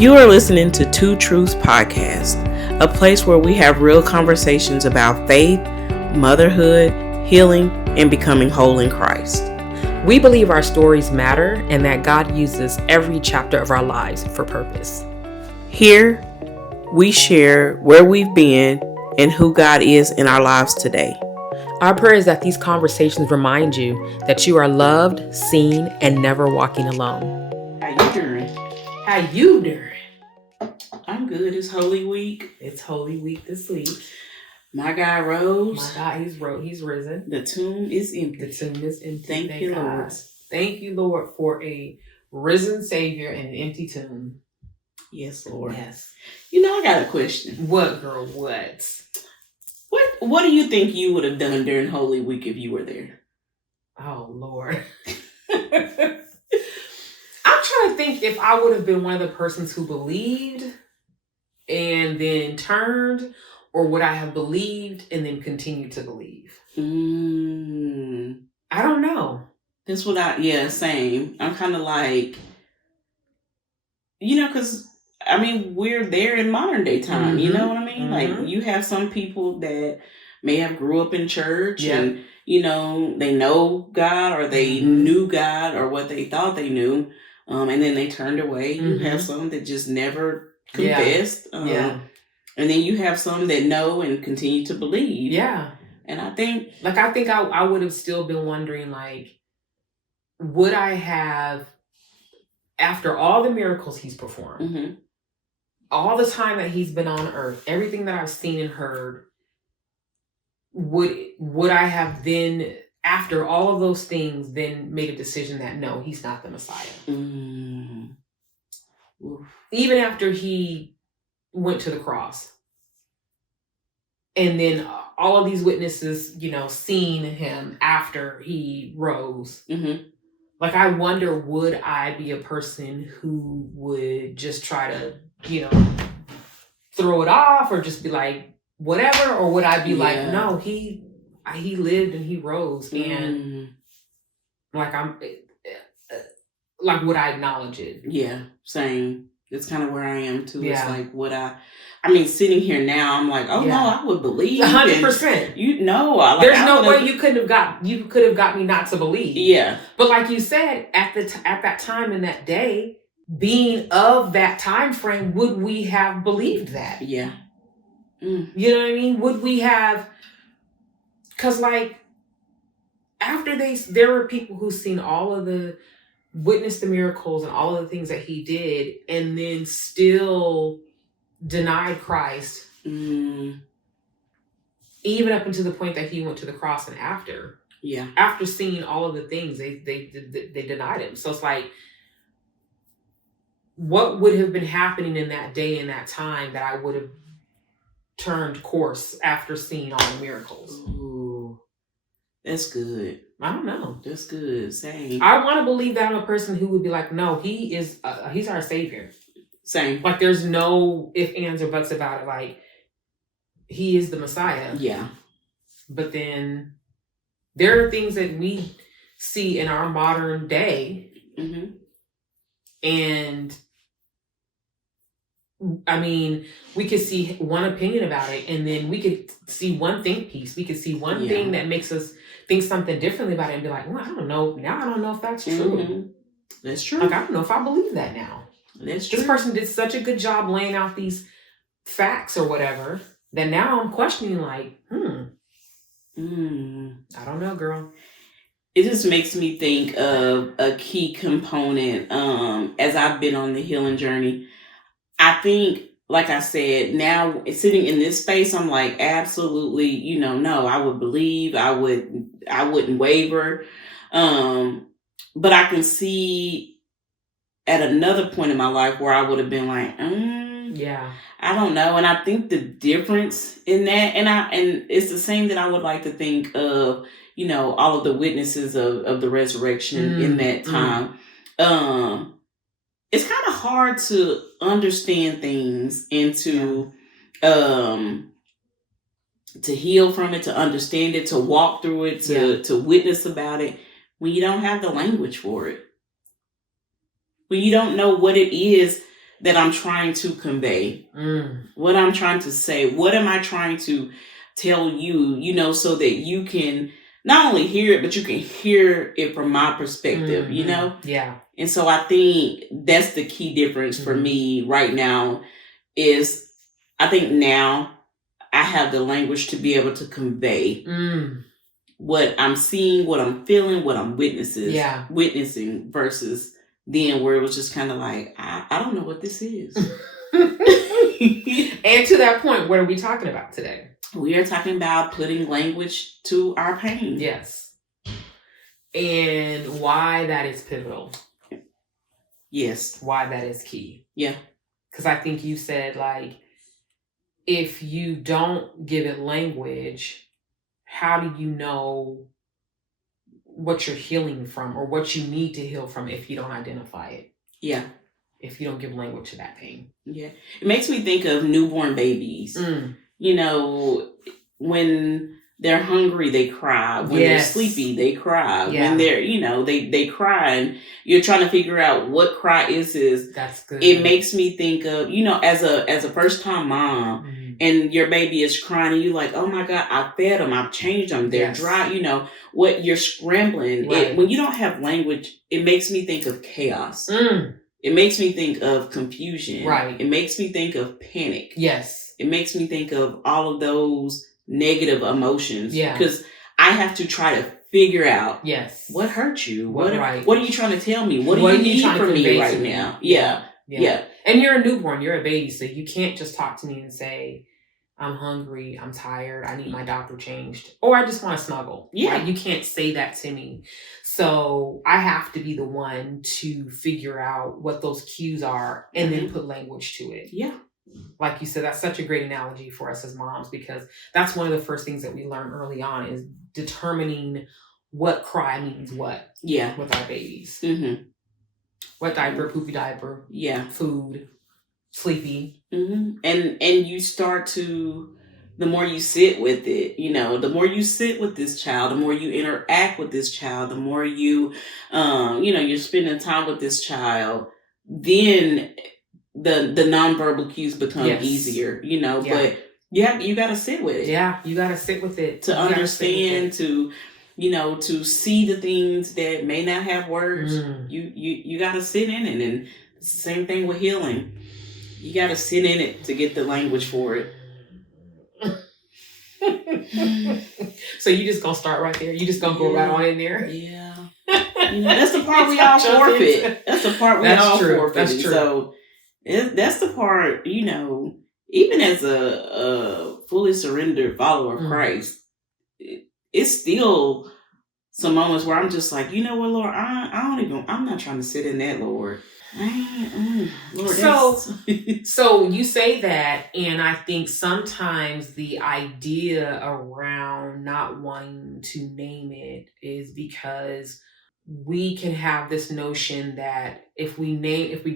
You are listening to Two Truths Podcast, a place where we have real conversations about faith, motherhood, healing, and becoming whole in Christ. We believe our stories matter and that God uses every chapter of our lives for purpose. Here, we share where we've been and who God is in our lives today. Our prayer is that these conversations remind you that you are loved, seen, and never walking alone. How you doing? How you doing? I'm good. It's Holy Week. It's Holy Week this week. My God rose. My God, he's risen. The tomb is empty. The tomb is empty. Thank you, God. Lord. Thank you, Lord, for a risen Savior and an empty tomb. Yes, Lord. Yes. You know, I got a question. What, girl? What? What do you think you would have done during Holy Week if you were there? Oh, Lord. I'm trying to think if I would have been one of the persons who believed and then turned, or would I have believed and then continued to believe? I don't know. That's what same. I'm kind of like, because, we're there in modern day time. You know what I mean? Like, you have some people that may have grew up in church and, they know God or they knew God or what they thought they knew. And then they turned away. You have some that just never confessed. And then you have some that know and continue to believe. Yeah. And I think I would have still been wondering, like, would I have, after all the miracles he's performed, all the time that he's been on earth, everything that I've seen and heard, would I have then, after all of those things, then made a decision that no, he's not the Messiah? Even after he went to the cross. And then all of these witnesses, seeing him after he rose. Like, I wonder, would I be a person who would just try to, throw it off or just be like, whatever? Or would I be like, no, he lived and he rose. And like, would I acknowledge it? Yeah, same. It's kind of where I am too. Yeah. It's like, sitting here now, I'm like, no, I would believe 100%. There's no way you could have got me not to believe. Yeah. But like you said, at that time in that day, being of that time frame, would we have believed that? Yeah. You know what I mean? Would we have? Because like, after there were people who've seen witnessed the miracles and all of the things that he did, and then still denied Christ, even up until the point that he went to the cross and after. Yeah. After seeing all of the things, they denied him. So it's like, what would have been happening in that day, in that time, that I would have turned course after seeing all the miracles? Ooh, that's good. I don't know. That's good. Same. I want to believe that I'm a person who would be like, no, he's our Savior. Same. Like, there's no ifs, ands, or buts about it. Like, he is the Messiah. Yeah. But then there are things that we see in our modern day. And we could see one opinion about it, and then we could see one think piece. We could see one thing that makes us think something differently about it and be like, well, I don't know. Now I don't know if that's true. That's true. Like, I don't know if I believe that now. That's true. This person did such a good job laying out these facts or whatever that now I'm questioning, like, I don't know, girl. It just makes me think of a key component as I've been on the healing journey. I think, like I said, now sitting in this space, I'm like, absolutely, no, I would believe, I wouldn't waver. But I can see at another point in my life where I would have been like, I don't know. And I think the difference in that, and it's the same that I would like to think of, all of the witnesses of the resurrection in that time. It's kind of hard to understand things and to heal from it, to understand it, to walk through it, to witness about it when you don't have the language for it. When you don't know what it is that I'm trying to convey? What I'm trying to say? What am I trying to tell you, so that you can not only hear it, but you can hear it from my perspective, Yeah. And so I think that's the key difference for me right now is I think now I have the language to be able to convey what I'm seeing, what I'm feeling, what I'm witnessing versus then where it was just kind of like, I don't know what this is. And to that point, what are we talking about today? We are talking about putting language to our pain. Yes. And why that is pivotal. Yes. Why that is key. Yeah. Because I think you said, like, if you don't give it language, how do you know what you're healing from or what you need to heal from if you don't identify it? Yeah. If you don't give language to that pain. Yeah. It makes me think of newborn babies. When they're hungry, they cry. When they're sleepy, they cry. Yeah. When they're, they cry, and you're trying to figure out what cry is this. That's good. It makes me think of, as a first time mom, and your baby is crying, and you're like, oh my God, I fed them, I've changed them, they're dry. What you're scrambling. Right. When you don't have language, it makes me think of chaos. It makes me think of confusion. Right. It makes me think of panic. Yes. It makes me think of all of those negative emotions. Yeah. Because I have to try to figure out what hurt you. What are you trying to tell me? What do you need from me right now? Yeah. And you're a newborn, you're a baby, so you can't just talk to me and say, I'm hungry, I'm tired, I need my doctor changed, or I just want to snuggle. Yeah. Right? You can't say that to me. So I have to be the one to figure out what those cues are and then put language to it. Yeah. Like you said, that's such a great analogy for us as moms, because that's one of the first things that we learn early on is determining what cry means what. Yeah. With our babies. Mm-hmm. What diaper, poopy diaper. Yeah. Food. Sleepy. Mm-hmm. And you start to, the more you sit with it, the more you sit with this child, the more you interact with this child, the more you, you're spending time with this child, then the nonverbal cues become easier, but you got to sit with it. Yeah, you got to sit with it. To understand, to see the things that may not have words. You got to sit in it. And it's the same thing with healing. You got to sit in it to get the language for it. So you just gonna start right there? You just gonna go right on in there? Yeah. That's the part we all forfeit. That's the part we all forfeit. That's true. So that's the part, even as a fully surrendered follower of Christ, it's still some moments where I'm just like, you know what, Lord, I'm not trying to sit in that, Lord. Lord, so you say that, and I think sometimes the idea around not wanting to name it is because we can have this notion that if we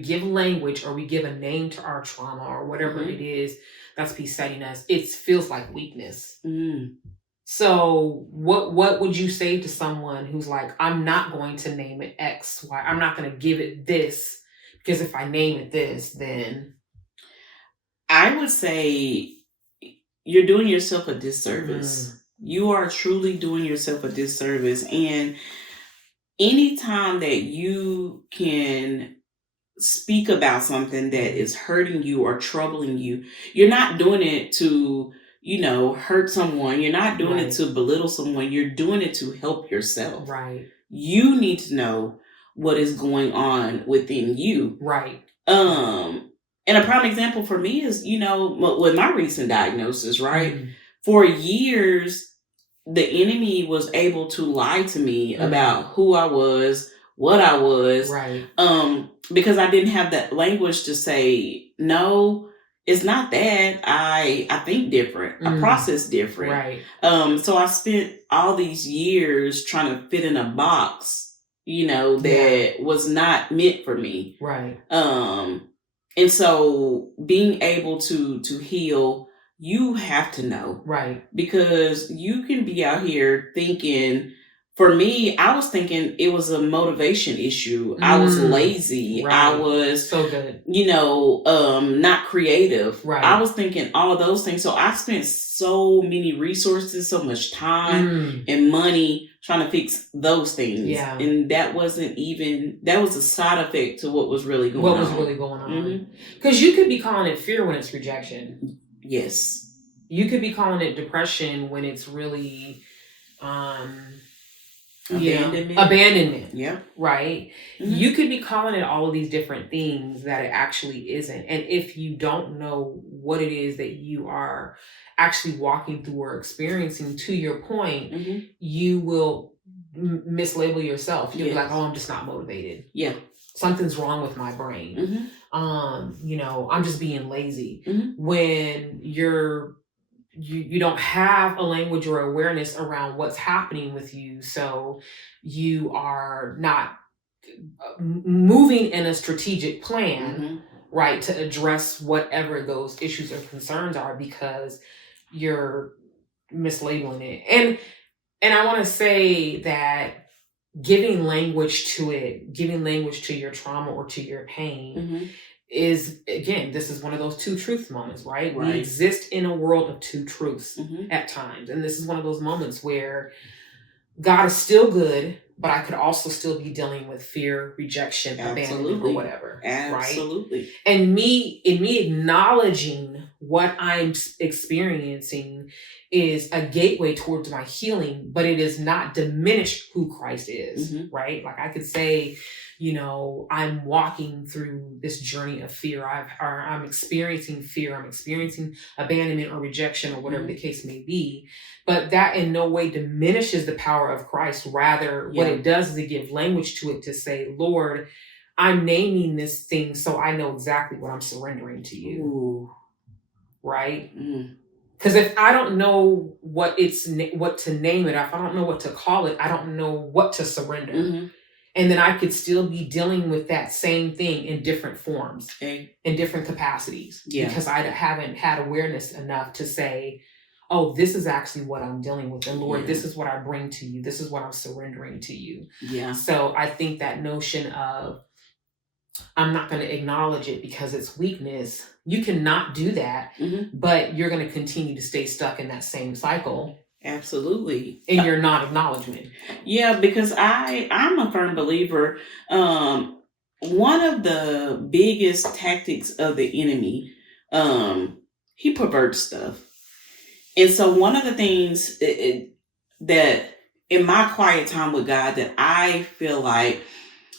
give language or we give a name to our trauma or whatever it is that's besetting us, it feels like weakness. So what would you say to someone who's like, I'm not going to name it X, Y, I'm not going to give it this, because if I name it this, then... I would say you're doing yourself a disservice. You are truly doing yourself a disservice. And anytime that you can speak about something that is hurting you or troubling you, you're not doing it to, hurt someone. You're not doing it to belittle someone. You're doing it to help yourself. Right. You need to know what is going on within you. Right. And a prime example for me is, with my recent diagnosis, right? For years, the enemy was able to lie to me about who I was, what I was. Right. Because I didn't have that language to say, no, it's not that. I think different. I process different. Right. So I spent all these years trying to fit in a box, that was not meant for me. Right. And so being able to heal, you have to know. Right. Because you can be out here thinking for me, I was thinking it was a motivation issue. I was lazy. Right. I was so good. Not creative. Right. I was thinking all of those things. So I spent so many resources, so much time and money trying to fix those things. Yeah. And that was a side effect to what was really going on. What was really going on. Because you could be calling it fear when it's rejection. Yes. You could be calling it depression when it's really abandonment. Yeah. Right? You could be calling it all of these different things that it actually isn't. And if you don't know what it is that you are actually walking through or experiencing, to your point, you will mislabel yourself. You'll be like, oh, I'm just not motivated. Yeah. Something's wrong with my brain. I'm just being lazy. When you don't have a language or awareness around what's happening with you. So you are not moving in a strategic plan, right, to address whatever those issues or concerns are, because you're mislabeling it. And I want to say that giving language to your trauma or to your pain is, again, this is one of those two truths moments, right? We exist in a world of two truths at times. And this is one of those moments where God is still good, but I could also still be dealing with fear, rejection, abandonment, or whatever. Absolutely. Right? And me acknowledging what I'm experiencing is a gateway towards my healing, but it is not diminish who Christ is, right? Like I could say, I'm walking through this journey of fear. I'm experiencing fear. I'm experiencing abandonment or rejection or whatever the case may be. But that in no way diminishes the power of Christ. Rather, what it does is it gives language to it to say, Lord, I'm naming this thing so I know exactly what I'm surrendering to you. Ooh. Right? Because if I don't know what to name it, if I don't know what to call it, I don't know what to surrender. And then I could still be dealing with that same thing in different forms, in different capacities, because I haven't had awareness enough to say, oh, this is actually what I'm dealing with. And Lord, this is what I bring to you. This is what I'm surrendering to you. Yeah. So I think that notion of, I'm not going to acknowledge it because it's weakness. You cannot do that, but you're going to continue to stay stuck in that same cycle. Absolutely. In your non-acknowledgement. Yeah, because I'm a firm believer. One of the biggest tactics of the enemy, he perverts stuff. And so one of the things that in my quiet time with God that I feel like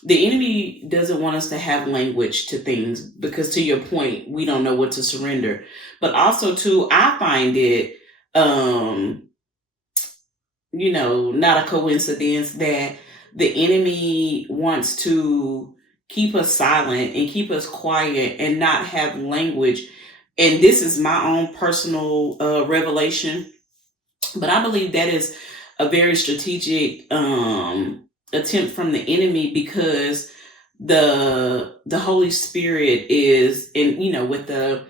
the enemy doesn't want us to have language to things, because to your point, we don't know what to surrender. But also too, I find it, not a coincidence that the enemy wants to keep us silent and keep us quiet and not have language. And this is my own personal revelation, but I believe that is a very strategic attempt from the enemy, because the Holy Spirit is with the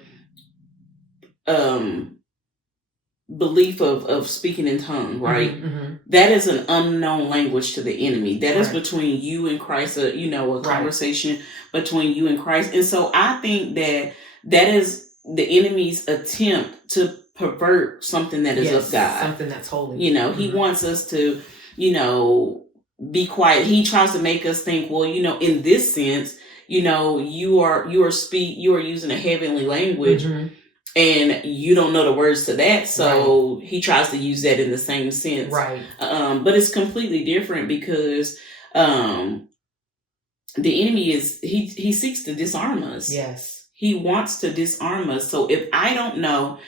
belief of speaking in tongues, right? That is an unknown language to the enemy. That is between you and Christ, a conversation between you and Christ. And so I think that is the enemy's attempt to pervert something that is of God. Something that's holy. He wants us to, be quiet. He tries to make us think, well, in this sense, you are using a heavenly language. And you don't know the words to that. So he tries to use that in the same sense. Right. But it's completely different, because the enemy he seeks to disarm us. Yes. He wants to disarm us. So if I know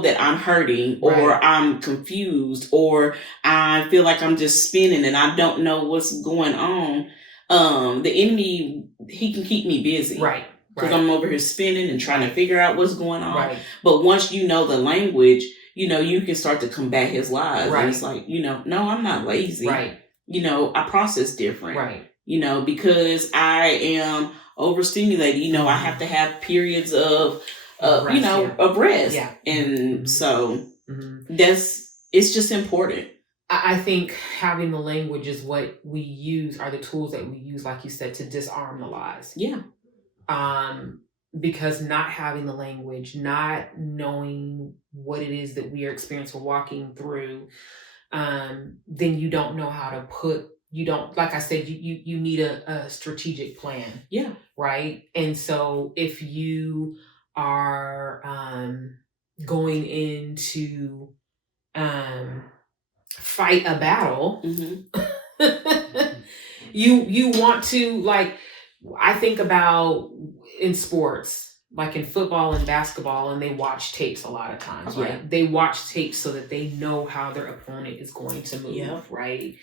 that I'm hurting, or I'm confused, or I feel like I'm just spinning and I don't know what's going on, the enemy, he can keep me busy. Right. Because I'm over here spinning and trying to figure out what's going on. Right. But once you know the language, you can start to combat his lies. Right. And it's like, no, I'm not lazy. Right. I process different. Right. Because I am overstimulated. I have to have periods of rest. of rest. Yeah. And so it's just important. I think having the language is what we use, are the tools that we use, like you said, to disarm the lies. Yeah. Because not having the language, not knowing what it is that we are experiencing or walking through, then you don't know how to like I said, you need a strategic plan. Yeah. Right. And so if you are going into fight a battle, you want to, like, I think about in sports, like in football and basketball, and they watch tapes a lot of times, right? Yeah. They watch tapes so that they know how their opponent is going to move, right?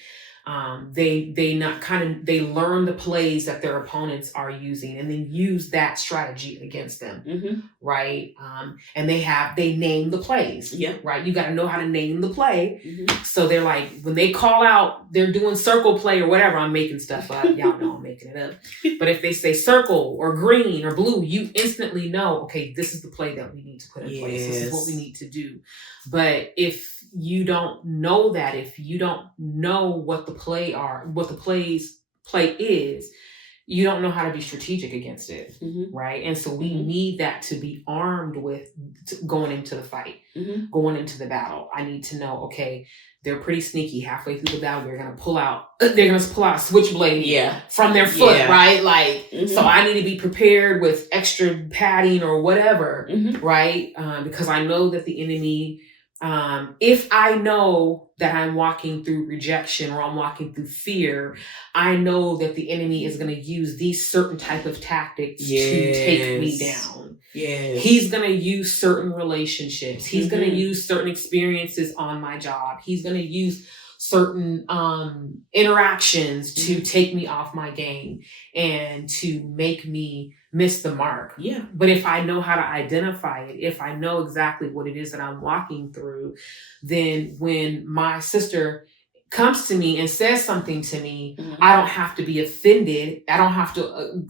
They learn the plays that their opponents are using and then use that strategy against them, right? And they name the plays, right? You got to know how to name the play. So they're like, when they call out, they're doing circle play or whatever. I'm making stuff up. Y'all know I'm making it up. But if they say circle or green or blue, you instantly know, okay, this is the play that we need to put in place. This is what we need to do. But if you don't know that, if you don't know what the play is, you don't know how to be strategic against it, right? And so we need that to be armed with going into the fight, going into the battle. I need to know, okay, they're pretty sneaky. Halfway through the battle, they're gonna pull out a switchblade from their foot, right? Like, so I need to be prepared with extra padding or whatever, right? Because I know that the enemy, if I know that I'm walking through rejection or I'm walking through fear, I know that the enemy is going to use these certain type of tactics to take me down. Yes. He's going to use certain relationships. He's going to use certain experiences on my job. He's going to use certain interactions to take me off my game and to make me miss the mark. Yeah. But if I know how to identify it, if I know exactly what it is that I'm walking through, then when my sister comes to me and says something to me, I don't have to be offended. I don't have to,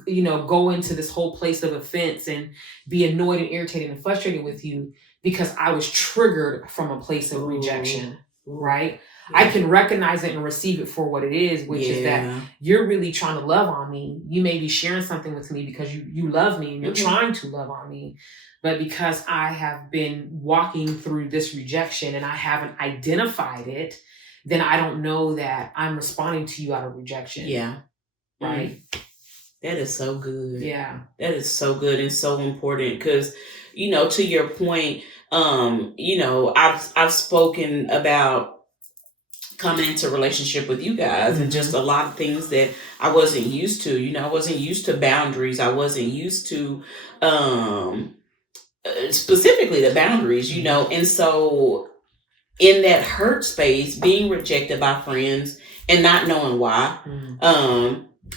go into this whole place of offense and be annoyed and irritated and frustrated with you because I was triggered from a place of rejection, right? I can recognize it and receive it for what it is, which is that you're really trying to love on me. You may be sharing something with me because you love me and you're trying to love on me. But because I have been walking through this rejection and I haven't identified it, then I don't know that I'm responding to you out of rejection. Yeah. Right? That is so good. Yeah. That is so good and so important because, to your point, I've spoken about coming into relationship with you guys and just a lot of things that I wasn't used to. I wasn't used to boundaries. I wasn't used to specifically the boundaries, and so in that hurt space, being rejected by friends and not knowing why,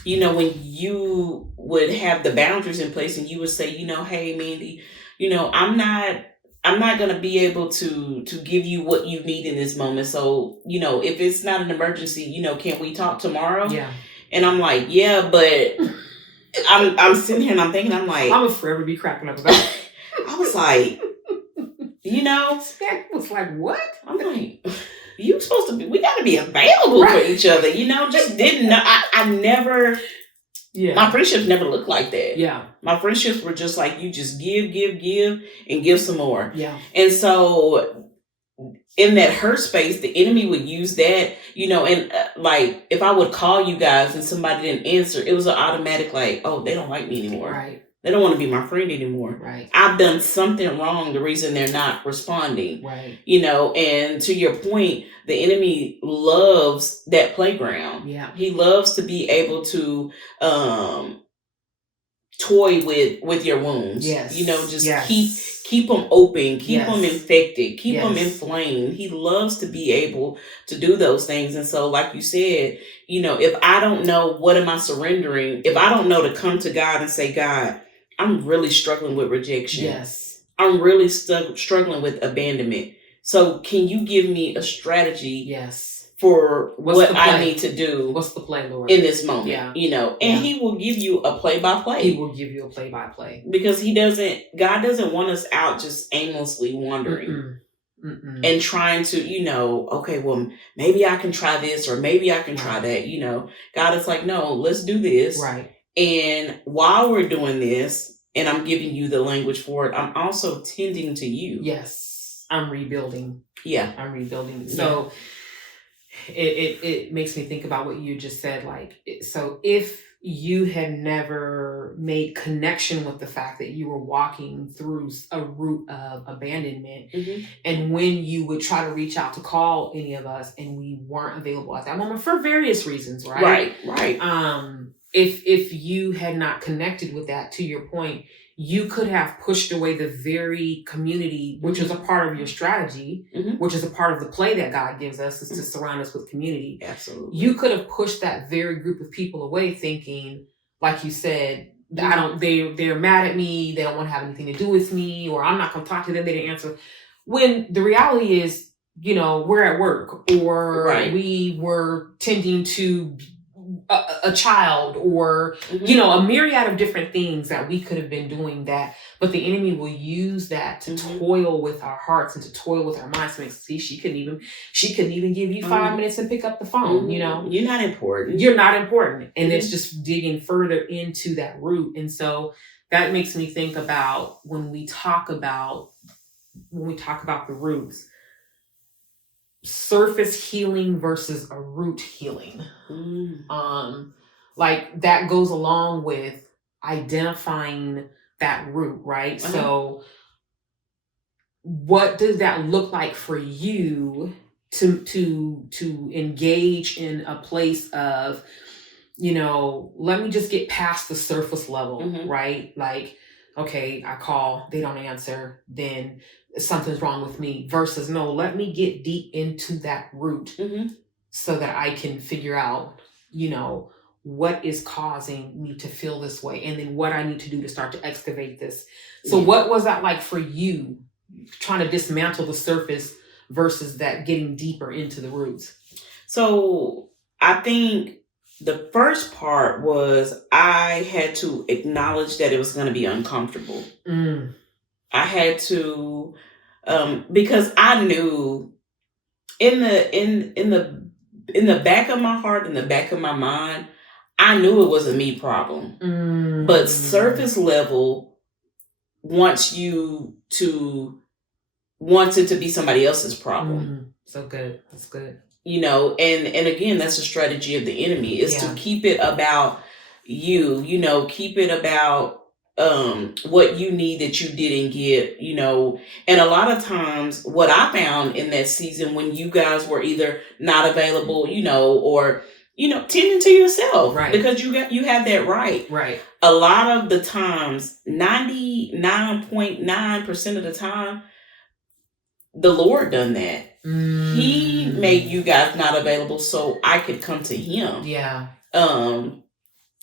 when you would have the boundaries in place and you would say, hey, Mandy, I'm not going to be able to give you what you need in this moment. So, if it's not an emergency, can we talk tomorrow? Yeah. And I'm like, yeah, but I'm sitting here and I'm thinking, I'm like, I would forever be cracking up about it. I was like, I was like, what? I'm like, you supposed to be, we got to be available for each other, just didn't know. I never, my friendships never looked like that. Yeah. My friendships were just like, you just give, and give some more. Yeah. And so in that hurt space, the enemy would use that, and like, if I would call you guys and somebody didn't answer, it was an automatic like, oh, they don't like me anymore. Right. They don't want to be my friend anymore. Right. I've done something wrong, the reason they're not responding. Right. And to your point, the enemy loves that playground. Yeah. He loves to be able to toy with your wounds. Yes. Just keep them open, keep them infected, keep them inflamed. He loves to be able to do those things. And so, like you said, if I don't know what am I surrendering, if I don't know to come to God and say, God, I'm really struggling with rejection. Yes. I'm really struggling with abandonment. So can you give me a strategy for what I need to do? What's the play, Lord? In this moment, Yeah. And He will give you a play-by-play. He will give you a play-by-play. Because God doesn't want us out just aimlessly wandering. and trying to, okay, well, maybe I can try this or maybe I can try that, God is like, no, let's do this. Right. And while we're doing this and I'm giving you the language for it, I'm also tending to you. Yes. I'm rebuilding. Yeah. I'm rebuilding. So it makes me think about what you just said. Like, so if you had never made connection with the fact that you were walking through a route of abandonment, and when you would try to reach out to call any of us and we weren't available at that moment for various reasons, right? Right. If you had not connected with that, to your point, you could have pushed away the very community, which is a part of your strategy, which is a part of the play that God gives us, is to surround us with community. Absolutely. You could have pushed that very group of people away thinking, like you said, they're mad at me, they don't want to have anything to do with me, or I'm not going to talk to them, they didn't answer. When the reality is, we're at work, or we were tending to a child, or a myriad of different things that we could have been doing that, but the enemy will use that to toil with our hearts and to toil with our minds. To see, she couldn't even give you 5 minutes and pick up the phone. You're not important. You're not important, and it's just digging further into that root. And so that makes me think about when we talk about the roots. Surface healing versus a root healing. Like that goes along with identifying that root, right? So what does that look like for you to engage in a place of, let me just get past the surface level, right? Like, okay, I call, they don't answer, then something's wrong with me, versus no, let me get deep into that root so that I can figure out, what is causing me to feel this way, and then what I need to do to start to excavate this. So what was that like for you, trying to dismantle the surface versus that getting deeper into the roots? So I think the first part was I had to acknowledge that it was going to be uncomfortable. I had to, because I knew in the back of my heart, in the back of my mind, I knew it was a me problem. But surface level wants it to be somebody else's problem. So good. That's good. And again, that's the strategy of the enemy, is to keep it about you, keep it about what you need that you didn't get, and a lot of times what I found in that season, when you guys were either not available, or tending to yourself, right? Because you have that right. A lot of the times, 99.9% of the time, the Lord done that. He made you guys not available so I could come to him. Yeah.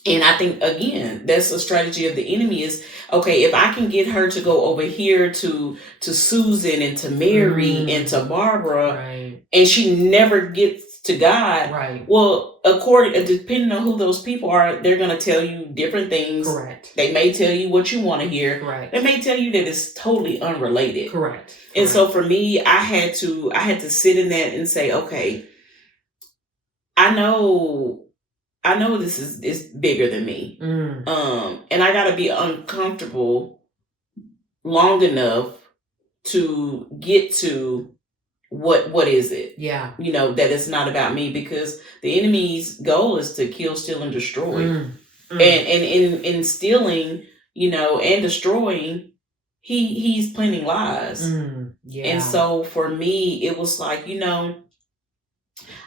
And I think, again, that's a strategy of the enemy is, okay, if I can get her to go over here to Susan and to Mary and to Barbara, and she never gets to God, well, depending on who those people are, they're going to tell you different things. Correct. They may tell you what you want to hear. Correct. They may tell you that it's totally unrelated. Correct. And so for me, I had to sit in that and say, okay, I know this is bigger than me. And I got to be uncomfortable long enough to get to what is it? Yeah. That it's not about me, because the enemy's goal is to kill, steal, and destroy. And in stealing, and destroying, he's planting lies. And so for me, it was like,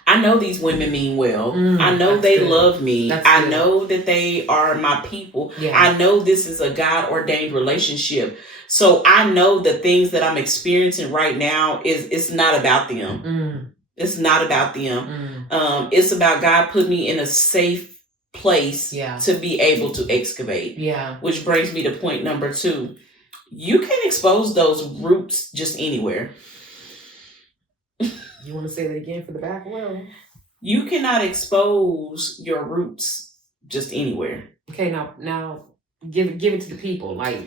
I know these women mean well. I know they love me. I know that they are my people. Yeah. I know this is a God ordained relationship. So I know the things that I'm experiencing right now it's not about them. It's not about them. It's about God putting me in a safe place to be able to excavate. Yeah. Which brings me to point number 2. You can expose those roots just anywhere. You want to say that again for the back? Well, you cannot expose your roots just anywhere. Okay, now give it to the people, like,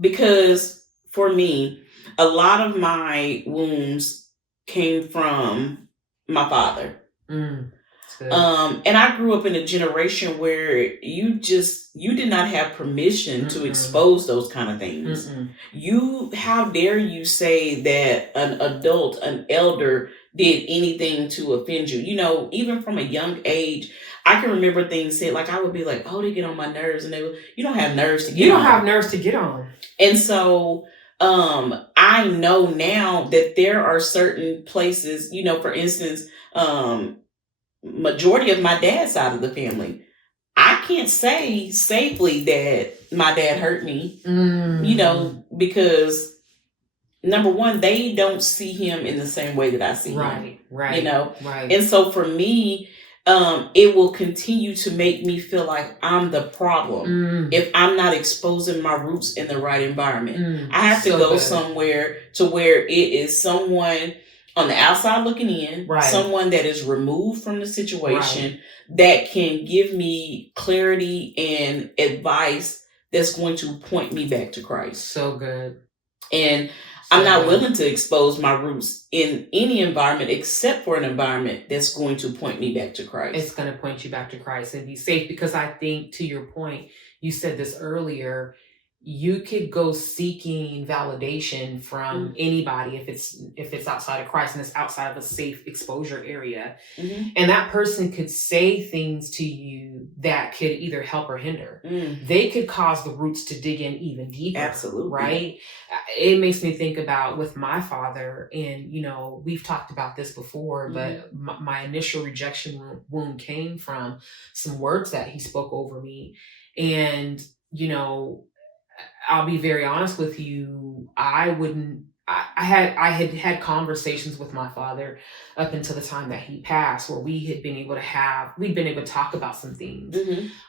because for me, a lot of my wounds came from my father. And I grew up in a generation where you did not have permission to expose those kind of things. How dare you say that an adult, an elder did anything to offend you? You know, even from a young age, I can remember things said, like I would be like, oh, they get on my nerves, and they would, you don't have nerves to get on. You don't have nerves to get on. And so I know now that there are certain places, you know, for instance, majority of my dad's side of the family, I can't say safely that my dad hurt me, you know, because number one, they don't see him in the same way that I see him. Right. You know? Right. And so for me, it will continue to make me feel like I'm the problem if I'm not exposing my roots in the right environment. I have to go somewhere to where it is someone on the outside looking in, someone that is removed from the situation that can give me clarity and advice that's going to point me back to Christ. So good. And I'm not willing to expose my roots in any environment except for an environment that's going to point me back to Christ. It's going to point you back to Christ and be safe, because I think, to your point, you said this earlier, you could go seeking validation from anybody if it's outside of Christ and it's outside of a safe exposure area. And that person could say things to you that could either help or hinder. They could cause the roots to dig in even deeper. Absolutely. Right? It makes me think about with my father, and, you know, we've talked about this before, but my initial rejection wound came from some words that he spoke over me. And, you know, I'll be very honest with you. I had conversations with my father up until the time that he passed, where we'd been able to talk about some things.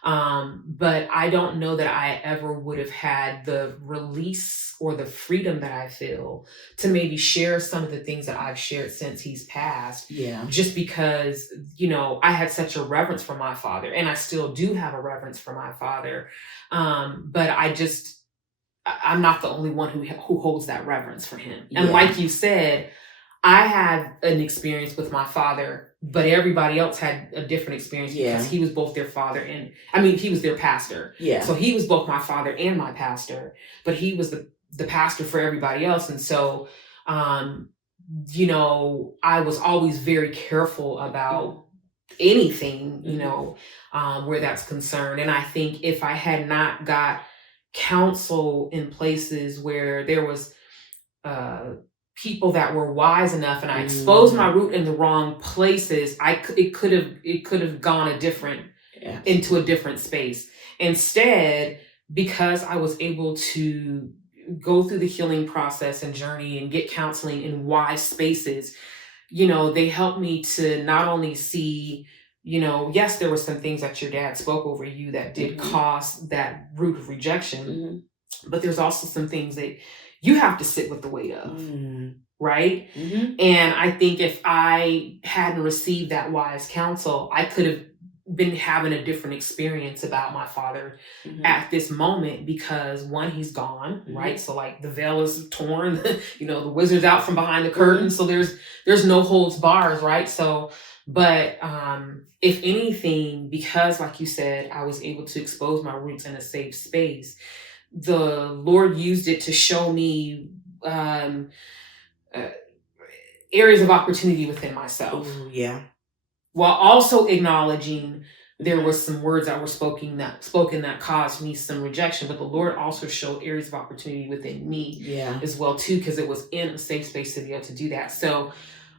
But I don't know that I ever would have had the release or the freedom that I feel to maybe share some of the things that I've shared since he's passed. Yeah. Just because, you know, I had such a reverence for my father, and I still do have a reverence for my father. But I'm not the only one who holds that reverence for him. And like you said, I had an experience with my father, but everybody else had a different experience because he was both their father and, he was their pastor. Yeah. So he was both my father and my pastor, but he was the pastor for everybody else. And so, you know, I was always very careful about anything, you know, where that's concerned. And I think if I had not got counsel in places where there was people that were wise enough, and I exposed my root in the wrong places, it could have gone into a different space. Instead, because I was able to go through the healing process and journey and get counseling in wise spaces, you know, they helped me to not only see, you know, yes, there were some things that your dad spoke over you that did cause that root of rejection, but there's also some things that you have to sit with the weight of, right? And I think if I hadn't received that wise counsel, I could have been having a different experience about my father at this moment, because one, he's gone, right? So like the veil is torn, you know, the wizard's out from behind the curtain. So there's no holds bars, right? So, but if anything, because like you said, I was able to expose my roots in a safe space, the Lord used it to show me areas of opportunity within myself. While also acknowledging there were some words that were spoken that caused me some rejection, but the Lord also showed areas of opportunity within me as well too, because it was in a safe space to be able to do that. So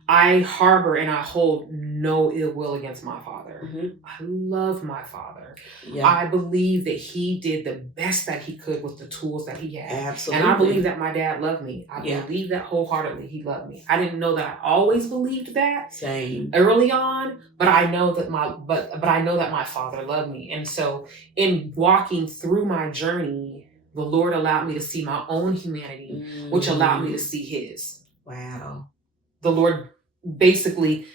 I harbor and I hold no ill will against my father. I love my father. I believe that he did the best that he could with the tools that he had. Absolutely. And I believe that my dad loved me. I believe that wholeheartedly he loved me. I didn't know that I always believed that early on, but I know that I know that my father loved me. And so in walking through my journey, the Lord allowed me to see my own humanity, which allowed me to see his. Wow. The Lord basically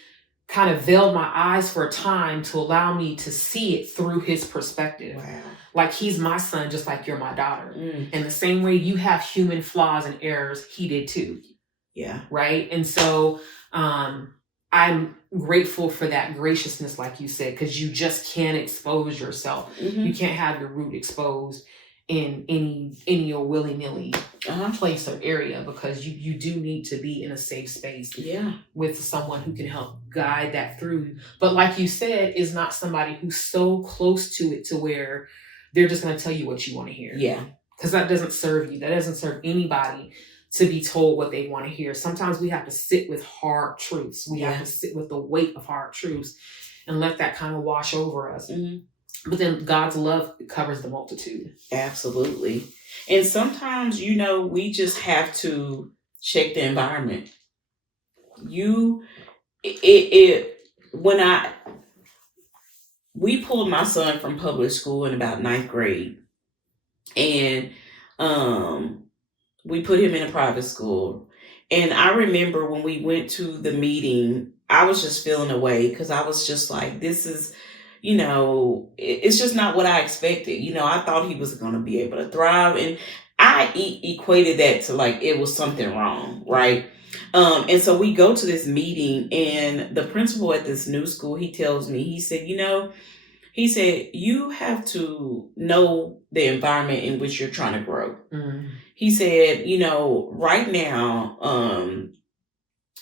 kind of veiled my eyes for a time to allow me to see it through his perspective. Wow. Like, he's my son, just like you're my daughter. And the same way you have human flaws and errors, he did too. Yeah. Right. And so I'm grateful for that graciousness, like you said, because you just can't expose yourself. You can't have your root exposed in any or willy-nilly place or area, because you do need to be in a safe space with someone who can help guide that through. But like you said, is not somebody who's so close to it to where they're just going to tell you what you want to hear. Yeah. Because that doesn't serve you. That doesn't serve anybody to be told what they want to hear. Sometimes we have to sit with hard truths. We have to sit with the weight of hard truths and let that kind of wash over us. But then God's love covers the multitude. Absolutely. And sometimes, we just have to check the environment. We pulled my son from public school in about 9th grade, and we put him in a private school. And I remember when we went to the meeting, I was just feeling away, because I was just like, this is, it's just not what I expected. I thought he was going to be able to thrive. And I equated that to like, it was something wrong. Right. And so we go to this meeting, and the principal at this new school, he tells me, he said, you have to know the environment in which you're trying to grow. He said, right now,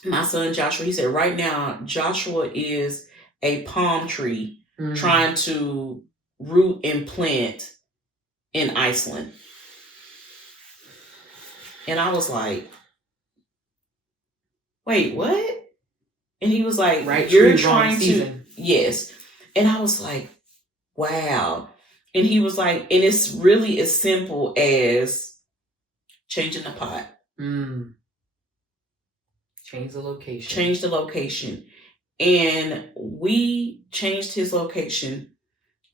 my son Joshua, he said, right now, Joshua is a palm tree trying to root and plant in Iceland. And I was like, wait, what? And he was like, right, you're trying to, yes. And I was like, wow. And he was like, and it's really as simple as changing the pot. Change the location. Change the location. And we changed his location.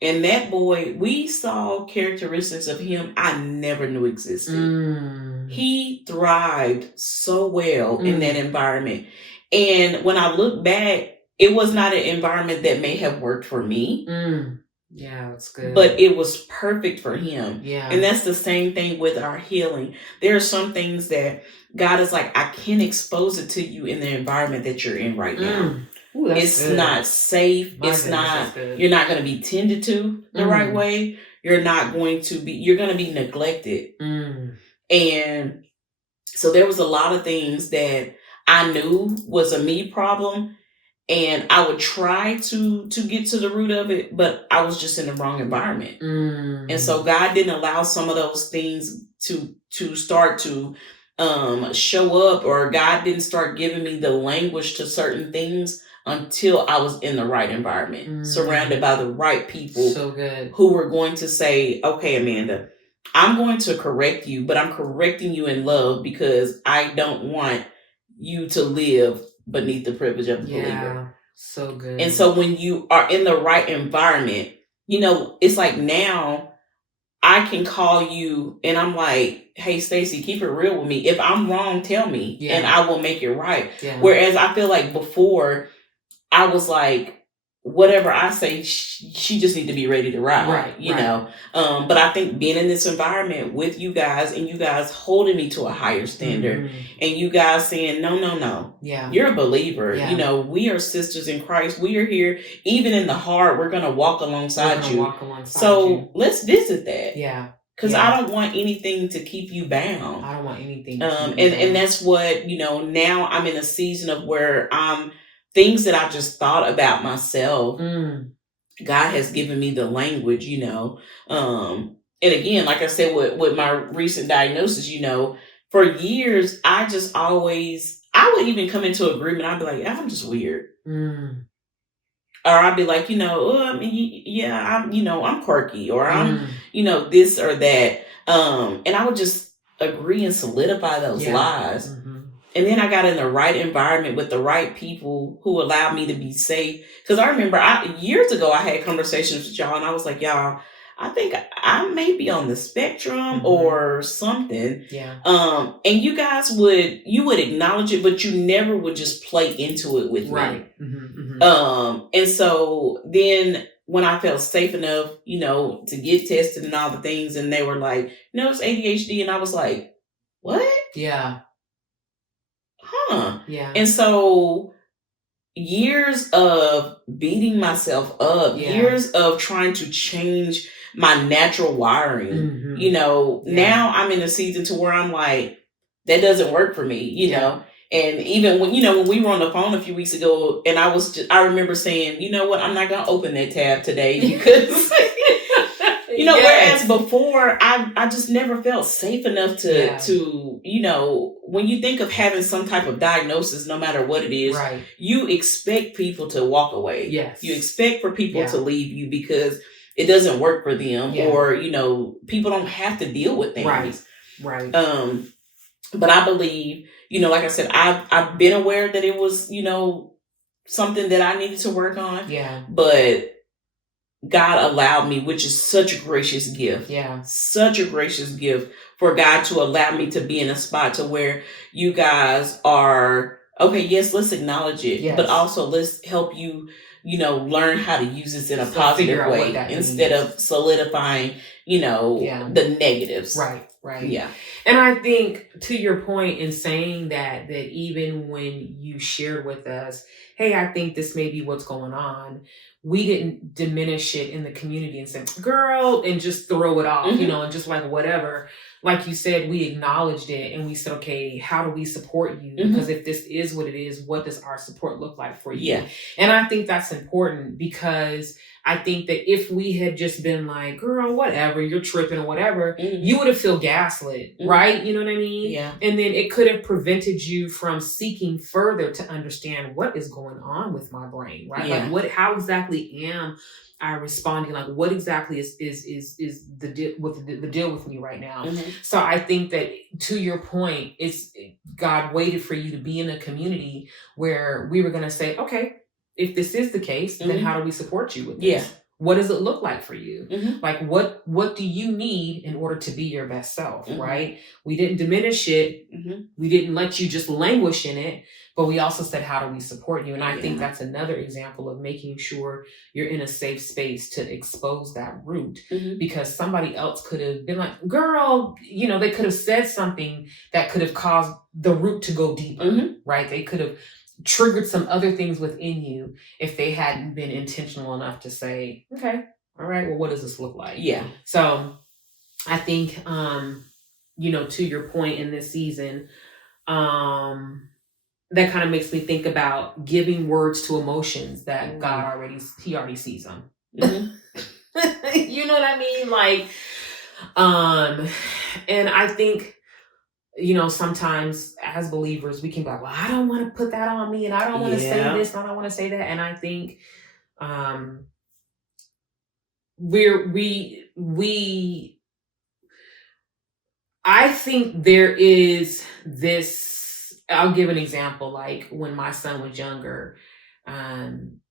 And that boy, we saw characteristics of him I never knew existed. He thrived so well in that environment. And when I look back, it was not an environment that may have worked for me. Yeah, that's good. But it was perfect for him. Yeah. And that's the same thing with our healing. There are some things that God is like, I can't expose it to you in the environment that you're in right now. Ooh, it's good. Not safe. It's not, you're not going to be tended to the right way. You're going to be neglected. And so there was a lot of things that I knew was a me problem. And I would try to get to the root of it, but I was just in the wrong environment. And so God didn't allow some of those things to start to show up, or God didn't start giving me the language to certain things until I was in the right environment, surrounded by the right people who were going to say, okay, Amanda, I'm going to correct you, but I'm correcting you in love, because I don't want you to live beneath the privilege of the believer. So good. And so when you are in the right environment, it's like now I can call you and I'm like, hey, Stacey, keep it real with me. If I'm wrong, tell me and I will make it right. Yeah. Whereas I feel like before I was like, whatever I say, she just need to be ready to ride, you know? But I think being in this environment with you guys, and you guys holding me to a higher standard, and you guys saying, no, you're a believer. Yeah. We are sisters in Christ. We are here. Even in the hard, we're going to walk alongside you. So let's visit that. Yeah. Because I don't want anything to keep you bound. I don't want anything. And that's what, now I'm in a season of where things that I just thought about myself, God has given me the language, and again, like I said, with my recent diagnosis, for years, I would even come into agreement. I'd be like, I'm just weird. Or I'd be like, I'm quirky, or I'm, this or that. And I would just agree and solidify those lies. And then I got in the right environment with the right people who allowed me to be safe. Because I remember years ago, I had conversations with y'all, and I was like, y'all, I think I may be on the spectrum or something. Yeah. And you guys would acknowledge it, but you never would just play into it with me. And so then when I felt safe enough, to get tested and all the things, and they were like, it's ADHD, and I was like, what? Yeah. Huh. Yeah. And so years of beating myself up, years of trying to change my natural wiring, now I'm in a season to where I'm like, that doesn't work for me, you know? And even when, when we were on the phone a few weeks ago, and I remember saying, you know what, I'm not going to open that tab today because, whereas before I just never felt safe enough to, when you think of having some type of diagnosis, no matter what it is, you expect people to walk away. Yes. You expect for people to leave you because it doesn't work for them or, people don't have to deal with things. Right. But I believe, like I said, I've been aware that it was, something that I needed to work on. Yeah. But God allowed me, which is such a gracious gift. Yeah. Such a gracious gift for God to allow me to be in a spot to where you guys are, okay, yes, let's acknowledge it, but also let's help you, learn how to use this in a positive way instead of solidifying, the negatives. Right. Yeah. And I think to your point in saying that even when you shared with us, hey, I think this may be what's going on, we didn't diminish it in the community and say, girl, and just throw it off, and just like whatever. Like you said, we acknowledged it and we said, okay, how do we support you? Because if this is what it is, what does our support look like for you? Yeah. And I think that's important because I think that if we had just been like, girl, whatever, you're tripping or whatever, you would have felt gaslit, right? You know what I mean? Yeah. And then it could have prevented you from seeking further to understand what is going on with my brain, right? Yeah. Like how exactly am I responding? Like what exactly is the deal with me right now? So I think that to your point, God waited for you to be in a community where we were going to say, okay, if this is the case, then how do we support you with this? Yeah. What does it look like for you? Like what do you need in order to be your best self, right? We didn't diminish it. We didn't let you just languish in it, but we also said, how do we support you? And I think that's another example of making sure you're in a safe space to expose that root because somebody else could have been like, girl, they could have said something that could have caused the root to go deeper, right? They could have triggered some other things within you if they hadn't been intentional enough to say, okay, all right, well, what does this look like? Yeah. So I think, to your point in this season, that kind of makes me think about giving words to emotions that God already sees them. You know what I mean? Like, and I think, sometimes as believers, we can be like, well, I don't want to put that on me and I don't want to say this and I don't want to say that. And I think I think there is this, I'll give an example, like when my son was younger,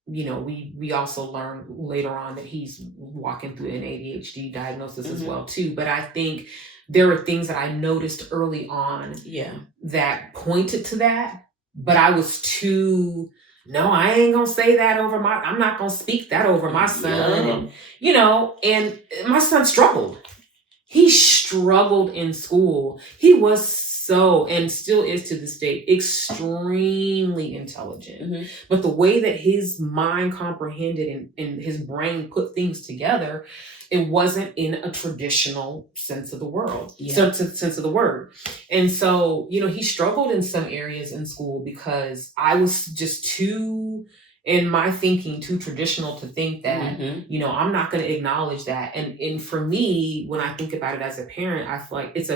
we also learned later on that he's walking through an ADHD diagnosis as well too. But I think there were things that I noticed early on that pointed to that, but I was no, I ain't gonna say that I'm not gonna speak that over my son. And my son struggled. He struggled in school. He was and still is to this day, extremely intelligent. But the way that his mind comprehended and his brain put things together, it wasn't in a traditional sense of the sense of the word. And so, he struggled in some areas in school because I was just too, in my thinking, too traditional to think that, I'm not going to acknowledge that. And for me, when I think about it as a parent, I feel like it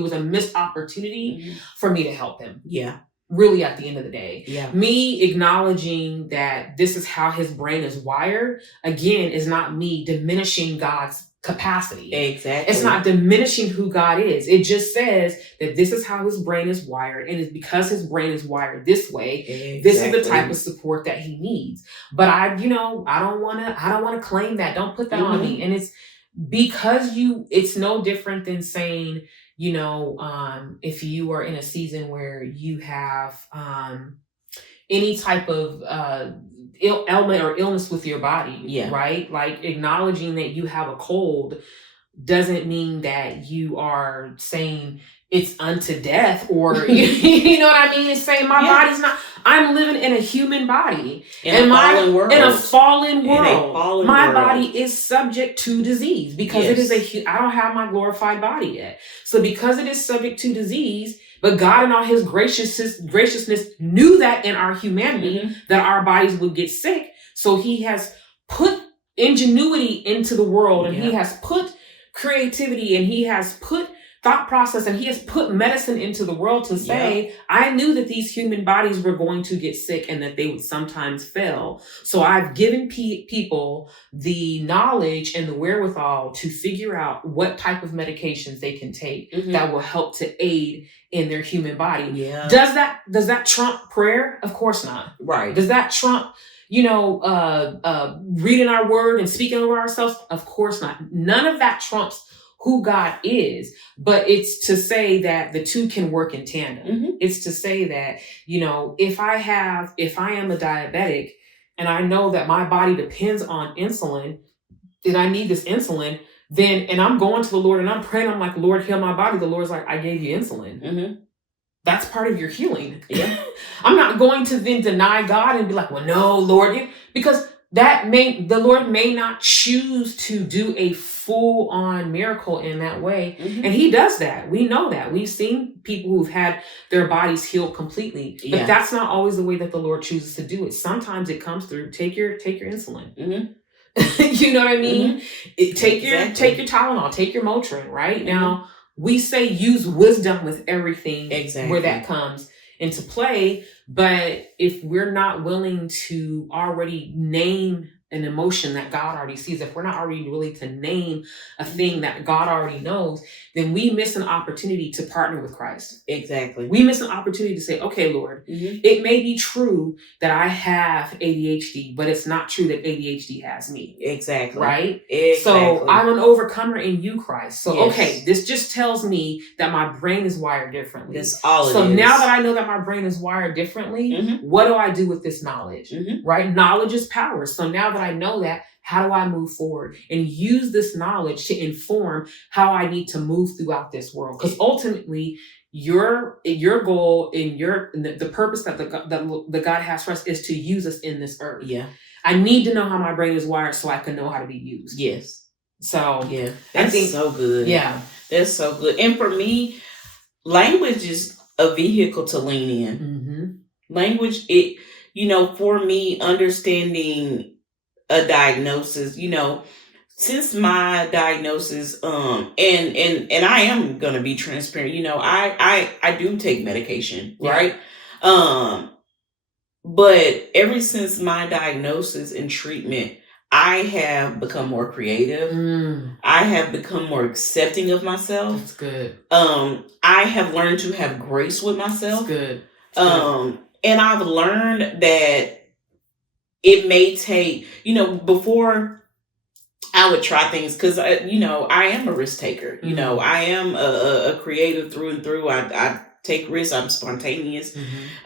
was a missed opportunity for me to help him. Yeah. Really at the end of the day. Yeah. Me acknowledging that this is how his brain is wired, again, is not me diminishing God's capacity. Exactly. It's not diminishing who God is. It just says that this is how his brain is wired. And it's because his brain is wired this way, this is the type of support that he needs. But I don't want to claim that. Don't put that on me. And because it's no different than saying, if you are in a season where you have any type of ailment or illness with your body, right? Like acknowledging that you have a cold doesn't mean that you are saying it's unto death, or you know what I mean? It's saying my body's not. I'm living in a human body in a fallen world. My body is subject to disease because it is I don't have my glorified body yet. So because it is subject to disease, but God in all his graciousness knew that in our humanity that our bodies would get sick. So he has put ingenuity into the world, and he has put creativity, and he has put thought process, and he has put medicine into the world to say, I knew that these human bodies were going to get sick and that they would sometimes fail. So I've given people the knowledge and the wherewithal to figure out what type of medications they can take that will help to aid in their human body. Does that trump prayer? Of course not. Right. Does that trump reading our word and speaking over ourselves? Of course not. None of that trumps who God is, but it's to say that the two can work in tandem. It's to say that, if I am a diabetic and I know that my body depends on insulin, and I need this insulin, and I'm going to the Lord and I'm praying, I'm like, Lord, heal my body. The Lord's like, I gave you insulin. That's part of your healing. I'm not going to then deny God and be like, well, no, Lord, because the Lord may not choose to do a full-on miracle in that way. And he does that. We know that. We've seen people who've had their bodies healed completely. But that's not always the way that the Lord chooses to do it. Sometimes it comes through, take your insulin. You know what I mean? Take your Tylenol, take your Motrin, right? Now, we say use wisdom with everything where that comes into play. But if we're not willing to already name an emotion that God already sees, if we're not already willing to name a thing that God already knows, then we miss an opportunity to partner with Christ. Exactly. We miss an opportunity to say, okay, Lord, it may be true that I have ADHD, but it's not true that ADHD has me. Exactly. Right? Exactly. So I'm an overcomer in you, Christ. So, okay, this just tells me that my brain is wired differently. That's all it is. So now that I know that my brain is wired differently, what do I do with this knowledge? Right? Knowledge is power. So now that I know that, how do I move forward and use this knowledge to inform how I need to move throughout this world? Because ultimately, your goal and the purpose that the God has for us is to use us in this earth. I need to know how my brain is wired so I can know how to be used. So that's so good. That's so good. And for me, language is a vehicle to lean in. Language, for me, understanding a diagnosis, since my diagnosis, and I am going to be transparent, I do take medication, right? But ever since my diagnosis and treatment, I have become more creative. I have become more accepting of myself. That's good. I have learned to have grace with myself. That's good. And I've learned that it may take, before I would try things, because, I am a risk taker. I am a creative through and through. I take risks. I'm spontaneous.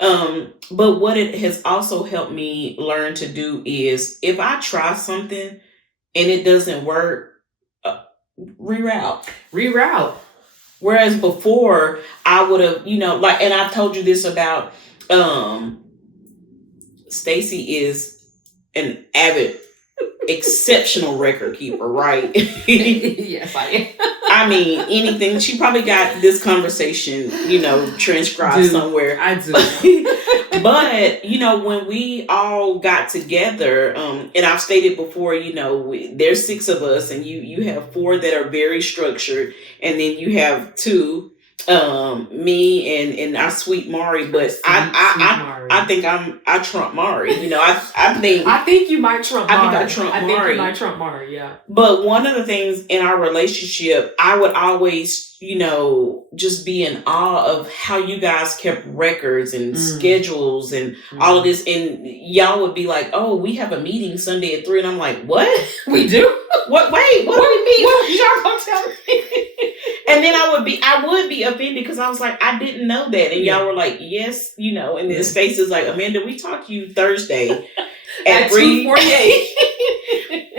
But what it has also helped me learn to do is, if I try something and it doesn't work, reroute. Whereas before, I would have, and I've told you this about, Stacy is an avid, exceptional record keeper, right? Yes, I am. I mean, anything. She probably got this conversation, transcribed somewhere. I do. But, when we all got together, and I've stated before, there's 6 of us, and you have 4 that are very structured, and then you have 2 me and our sweet Mari, but I think I trump Mari. You know, I think you might trump Mari. I think I trump Mari. I think you might trump Mari, yeah. But one of the things in our relationship, I would always, you know, just be in awe of how you guys kept records and schedules and all of this. And y'all would be like, oh, we have a meeting Sunday at 3. And I'm like, what? We do? What? Wait, what do we mean? What y'all gonna tell me? And then I would be offended because I was like, I didn't know that. And y'all were like, yes, you know, and his face is like, Amanda, we talked to you Thursday at 3:48.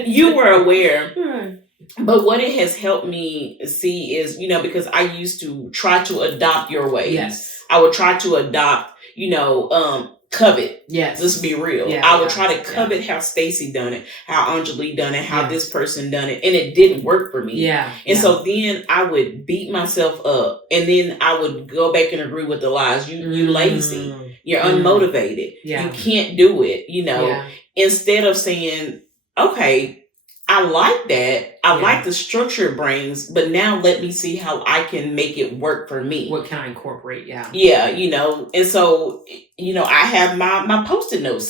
You were aware. But what it has helped me see is, you know, because I used to try to adopt your ways. Yes. I would try to adopt, you know, covet. Yes. Let's be real. Yeah, I would try to covet how Stacy done it, how Anjali done it, how this person done it. And it didn't work for me. Yeah. And so then I would beat myself up. And then I would go back and agree with the lies. You lazy. You're unmotivated. Yeah. You can't do it, you know. Yeah. Instead of saying, okay, I like that. I like the structure it brings, but now let me see how I can make it work for me. What can I incorporate? Yeah. Yeah, you know, and so, you know, I have my Post-it note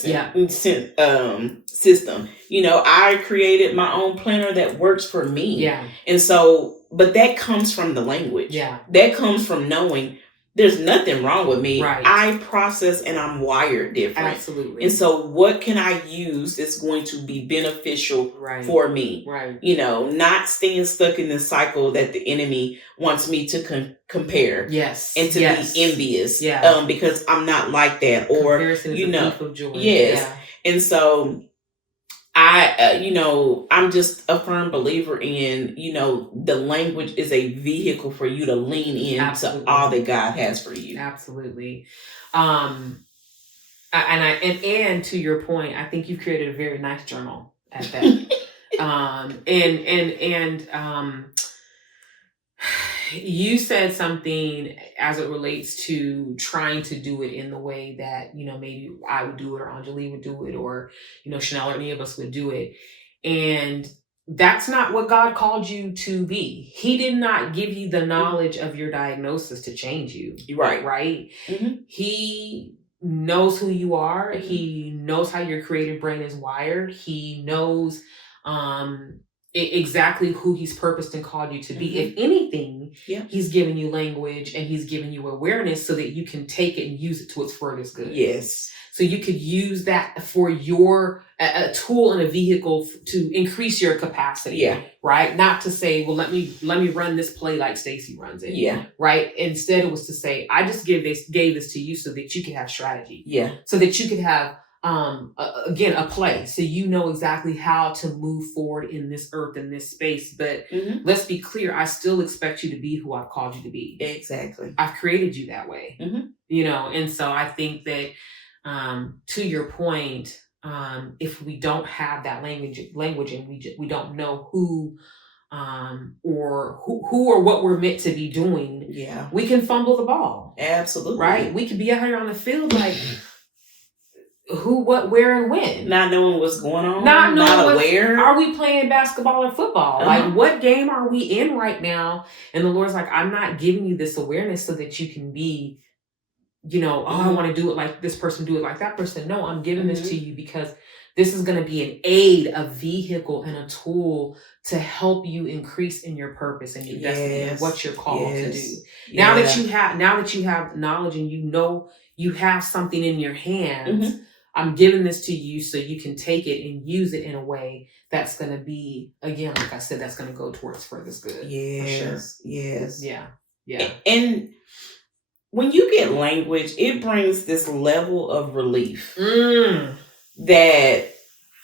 system. You know, I created my own planner that works for me. Yeah. And so, but that comes from the language. Yeah. That comes from knowing there's nothing wrong with me. Right. I process and I'm wired different. Absolutely. And so what can I use that's going to be beneficial for me? Right. You know, not staying stuck in this cycle that the enemy wants me to compare. Yes. And to be envious. Yeah. Because I'm not like that. Or, comparison is you know, a thief of joy. Yes. Yeah. And so you know, I'm just a firm believer in, you know, the language is a vehicle for you to lean into all that God has for you. Absolutely. And to your point, I think you've created a very nice journal at that. You said something as it relates to trying to do it in the way that, you know, maybe I would do it or Anjali would do it or, you know, Chanel or any of us would do it. And that's not what God called you to be. He did not give you the knowledge of your diagnosis to change you. Right. Right. Mm-hmm. He knows who you are. Mm-hmm. He knows how your creative brain is wired. He knows, exactly who he's purposed and called you to be. Mm-hmm. If anything, he's given you language and he's given you awareness so that you can take it and use it to its furthest good. Yes. So you could use that for your a tool and a vehicle to increase your capacity. Yeah. Right. Not to say, well, let me run this play like Stacy runs it. Yeah. Right. Instead, it was to say, I just gave this to you so that you could have strategy. Yeah. So that you could have again, a play. So you know exactly how to move forward in this earth, in this space. But let's be clear, I still expect you to be who I've called you to be. Exactly. I've created you that way. Mm-hmm. You know, and so I think that to your point, if we don't have that language and we don't know who or what we're meant to be doing, we can fumble the ball. Absolutely. Right? We could be out here on the field like who, what, where, and when. Not knowing what's going on. Not aware. Are we playing basketball or football? Uh-huh. Like, what game are we in right now? And the Lord's like, I'm not giving you this awareness so that you can be, you know, I want to do it like this person, do it like that person. No, I'm giving this to you because this is going to be an aid, a vehicle, and a tool to help you increase in your purpose and your destiny and what you're called to do. Now that you have knowledge and you know you have something in your hands, I'm giving this to you so you can take it and use it in a way that's going to be, again, like I said, that's going to go towards furthest good. Yes. For sure. Yes. Yeah. Yeah. And when you get language, it brings this level of relief that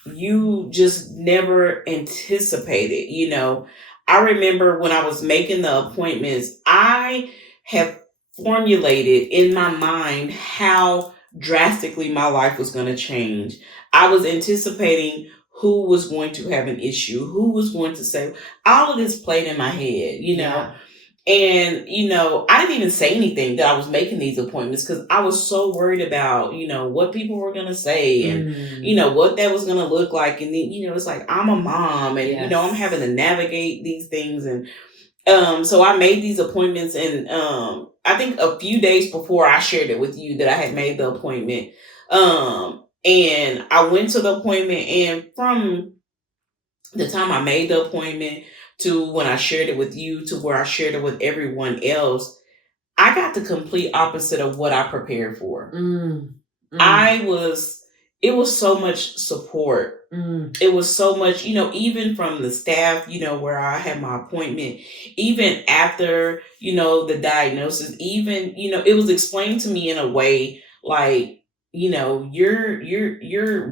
you just never anticipated. You know, I remember when I was making the appointments, I have formulated in my mind how drastically my life was going to change. I was anticipating who was going to have an issue, who was going to say, all of this played in my head, you know. And, you know, I didn't even say anything that I was making these appointments because I was so worried about, you know, what people were going to say and, you know, what that was going to look like. And then, you know, it's like, I'm a mom and, you know, I'm having to navigate these things. And So I made these appointments, and I think a few days before I shared it with you that I had made the appointment. And I went to the appointment, and from the time I made the appointment to when I shared it with you to where I shared it with everyone else, I got the complete opposite of what I prepared for. It was so much support. It was so much, even from the staff, where I had my appointment, even after, the diagnosis, even, it was explained to me in a way like, you're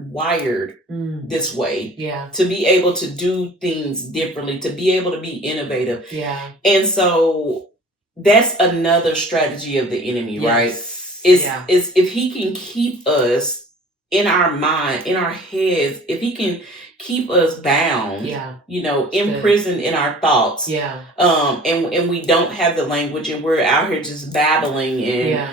wired this way. Yeah. To be able to do things differently, to be able to be innovative. Yeah. And so that's another strategy of the enemy, right? Is if he can keep us in our mind, in our heads, if he can keep us bound, imprisoned in our thoughts, and we don't have the language, and we're out here just babbling, and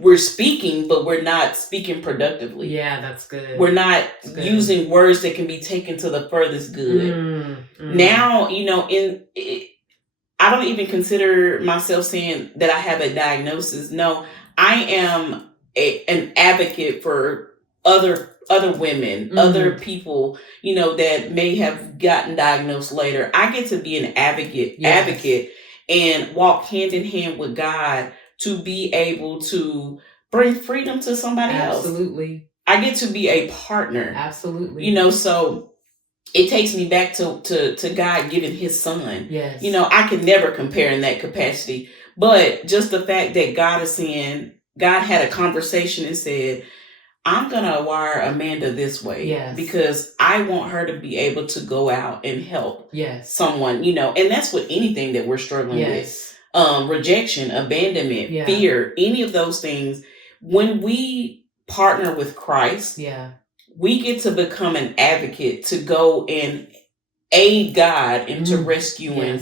we're speaking, but we're not speaking productively. Yeah, that's good. We're not using words that can be taken to the furthest good. Now, I don't even consider myself saying that I have a diagnosis. No, I am an advocate for other women, other people, that may have gotten diagnosed later. I get to be an advocate and walk hand in hand with God to be able to bring freedom to somebody else. Absolutely. I get to be a partner. Absolutely. So it takes me back to God giving his son. Yes. I can never compare in that capacity. But just the fact that God is saying, God had a conversation and said, I'm going to wire Amanda this way. Yes. Because I want her to be able to go out and help someone, and that's with anything that we're struggling with. Rejection, abandonment, fear, any of those things. When we partner with Christ, we get to become an advocate to go and aid God into rescuing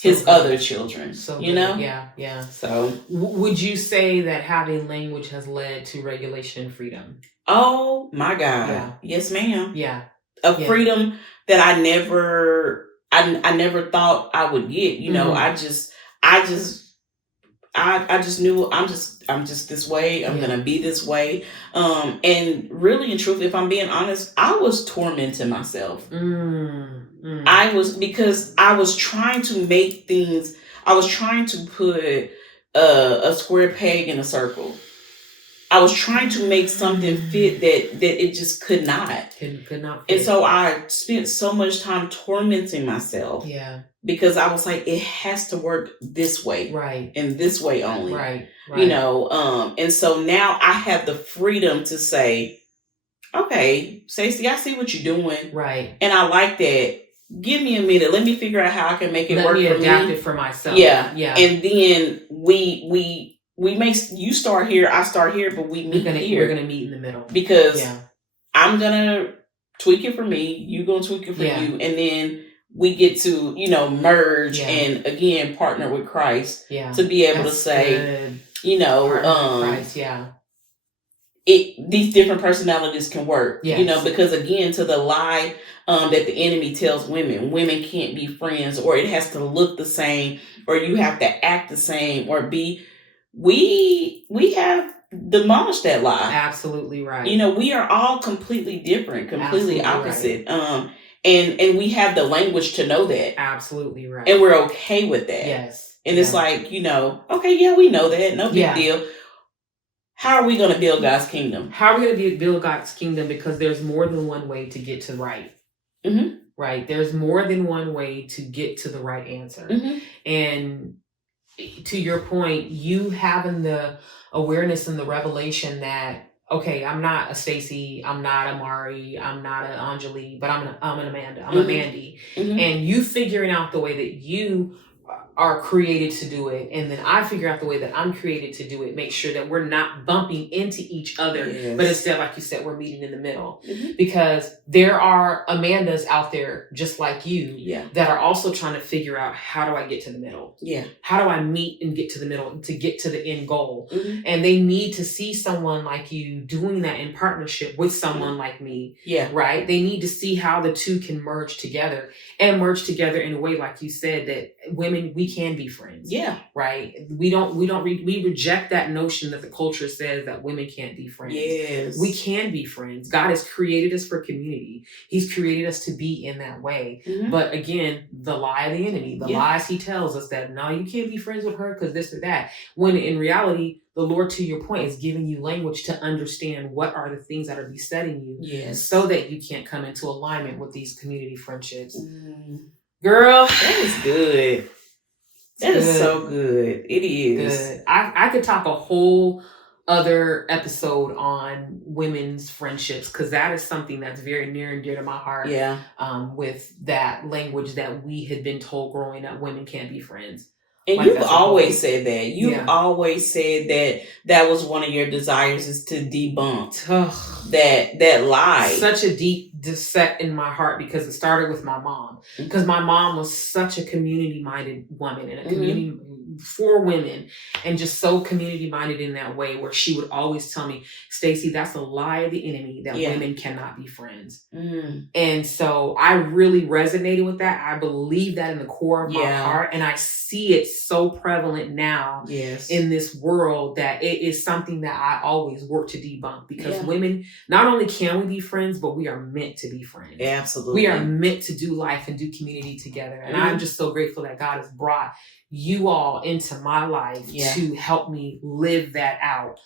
his other children. So Yeah. So would you say that having language has led to regulation and freedom? Oh my God. Yeah. Yes, ma'am. Yeah. A freedom that I never thought I would get. I just knew I'm just this way. I'm gonna be this way. And really and truthfully, if I'm being honest, I was tormenting myself. Because I was trying to make things. I was trying to put a square peg in a circle. I was trying to make something fit that it just could not. Could not fit. And so I spent so much time tormenting myself. Yeah. Because I was like, it has to work this way. Right. And this way only. Right. And so now I have the freedom to say, okay, Stacey, I see what you're doing. Right. And I like that. Give me a minute. Let me figure out how I can make it work for me. Let me adapt it for myself. Yeah. Yeah. And then we make, you start here, I start here, but we meet here. We're going to meet in the middle. Because I'm going to tweak it for me. You're going to tweak it for you. And then we get to, merge and again, partner with Christ to be able to say, Christ, these different personalities can work, because again, to the lie that the enemy tells women can't be friends, or it has to look the same, or you have to act the same, or be, we have demolished that lie. Absolutely right. We are all completely different, completely opposite. Right. And we have the language to know that. Absolutely right. And we're okay with that. Yes. And it's like, okay, we know that. No big deal. How are we going to build God's kingdom? How are we going to build God's kingdom? Because there's more than one way to get to right. Mm-hmm. Right. There's more than one way to get to the right answer. Mm-hmm. And to your point, you having the awareness and the revelation that, okay, I'm not a Stacey, I'm not a Mari, I'm not an Anjali, but I'm an Amanda, I'm a Mandy. Mm-hmm. And you figuring out the way that you are created to do it, and then I figure out the way that I'm created to do it, make sure that we're not bumping into each other, but instead, like you said, we're meeting in the middle. Because there are Amandas out there just like you that are also trying to figure out, how do I get to the middle? How do I meet and get to the middle to get to the end goal? And they need to see someone like you doing that in partnership with someone like me. Right? They need to see how the two can merge together in a way, like you said, that women, we can be friends. Right. We reject that notion that the culture says that women can't be friends. We can be friends. God has created us for community. He's created us to be in that way. But again, the lie of the enemy, the lies he tells us that, no, you can't be friends with her because this or that. When in reality, the Lord, to your point, is giving you language to understand what are the things that are besetting you, so that you can't come into alignment with these community friendships. Girl, that is good. That is so good. It is. Good. I could talk a whole other episode on women's friendships, because that is something that's very near and dear to my heart. With that language that we had been told growing up, women can't be friends. And like, you've always said that. You've always said that was one of your desires, is to debunk that lie. Such a deep dissect in my heart, because it started with my mom. Because my mom was such a community-minded woman, and a community for women, and just so community-minded in that way, where she would always tell me, Stacey, that's a lie of the enemy, that women cannot be friends. And so I really resonated with that. I believe that in the core of my heart, and I see it so prevalent now in this world, that it is something that I always work to debunk, because women, not only can we be friends, but we are meant to be friends. Absolutely. We are meant to do life and do community together. And I'm just so grateful that God has brought you all into my life to help me live that out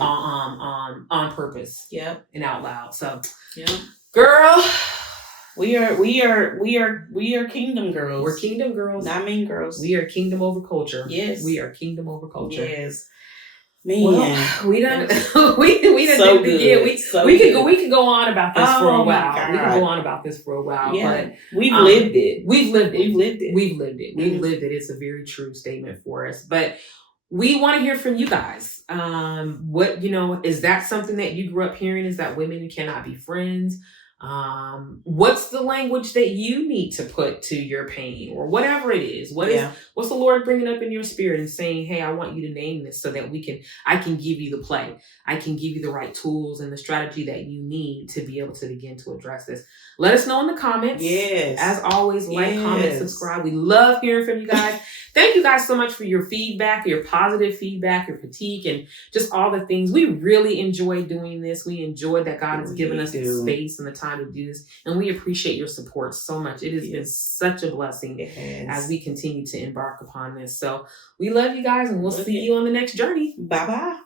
on purpose and out loud. So girl, we are kingdom girls. We're kingdom girls, not mean girls. We are kingdom over culture. Yes, we are kingdom over culture. Yes. Man, well, we done we done so did it again. We could go on about this for a while. We could go on about this for a while. But we've lived it. We've lived it. It's a very true statement for us. But we want to hear from you guys. What, is that something that you grew up hearing, is that women cannot be friends? What's the language that you need to put to your pain, or whatever it is? What's the Lord bringing up in your spirit and saying, hey, I want you to name this, so that I can give you the play. I can give you the right tools and the strategy that you need to be able to begin to address this. Let us know in the comments. As always, like, comment, subscribe. We love hearing from you guys. Thank you guys so much for your feedback, your positive feedback, your critique, and just all the things. We really enjoy doing this. We enjoy that God has given us the space and the time to do this. And we appreciate your support so much. It has been such a blessing as we continue to embark upon this. So we love you guys, and we'll see you on the next journey. Bye-bye.